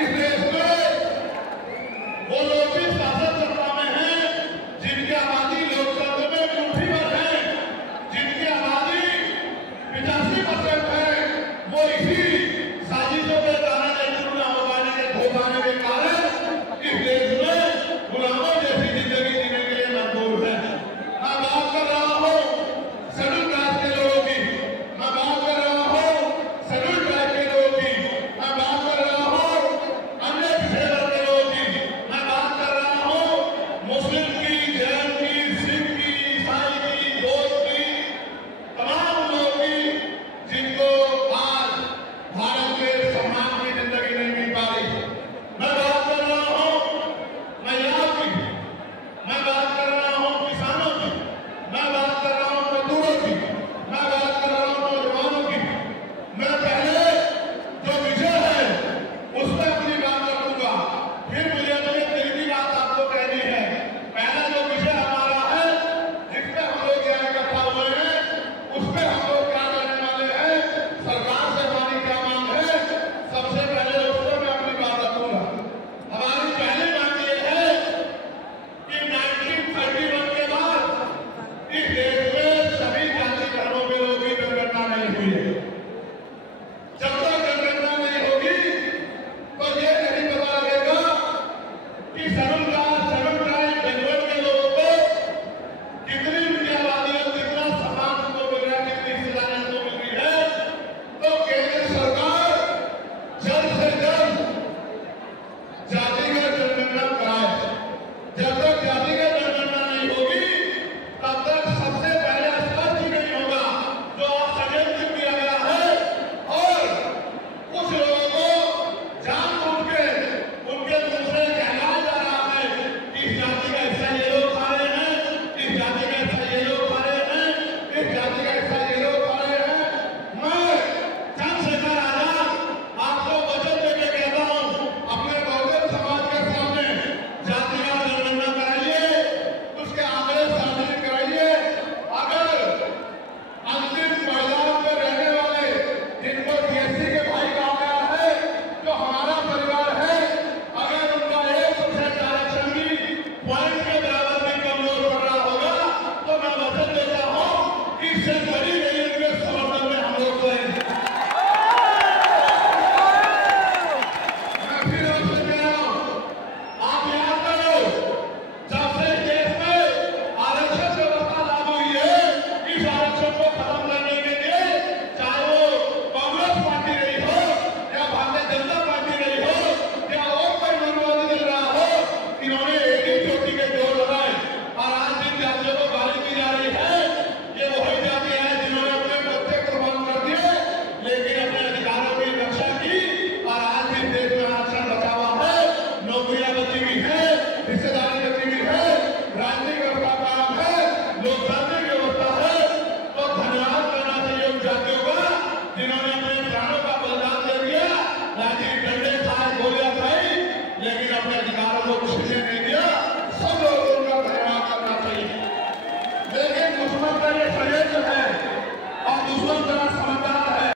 इस देश में वो लोग भी शासन सत्ता में हैं जिनकी आबादी लोकतंत्र में मुट्ठी भर है, जिनकी आबादी 85% है, वो इसी साजिशों के कारण चुनाव हो पाने के खो पाने के कारण इस देश में गुलामों जैसी जिंदगी जीने के लिए मजबूर है। मैं बात कर रहा हूँ शेड्यूल कास्ट के लोगों की, मैं बात कर रहा हूँ शेड्यूल ट्राइब के लोगों की, मैं बात कर रहा हूँ अन्य पिछड़े वर्ग के लोगों की, मैं बात कर रहा हूँ मुस्लिम की, जैन की, सिख की, ईसाई की, बौद्ध की, तमाम लोगों की जिनको आज भारत के सम्मान की जिंदगी नहीं मिल पा रही। मैं बात कर रहा हूँ महिलाओं की, मैं बात कर रहा हूँ किसानों की, मैं बात कर रहा हूँ मजदूरों की, मैं बात कर रहा हूँ नौजवानों की। मैं पहले जो विषय है उस पर अपनी बात रखूंगा, फिर मुझे अपने दिल की बात आपको कहनी है। पहला जो विषय हमारा है जिस पे हम लोग यहाँ इकट्ठा हुए हैं, उस पे हम लोग क्या करने वाले हैं, सरकार से हमारी क्या मांग है, सबसे पहले उस पर मैं अपनी बात रखूंगा। हमारी पहली मांग ये है कि 1931 के बाद इस देश में सभी जाति धर्मों के लोगों की जनगणना नहीं हुई है। जब तक जनगणना नहीं होगी तो ये नहीं पता लगेगा कि schedule caste, schedule tribe, backward के लोगों को कितनी उनकी आबादी और कितना सम्मान उनको मिल रहा है, कितनी हिस्सेदारी उनको मिल रही है। तो केंद्र सरकार जल्द से जल्द जातिगत जनगणना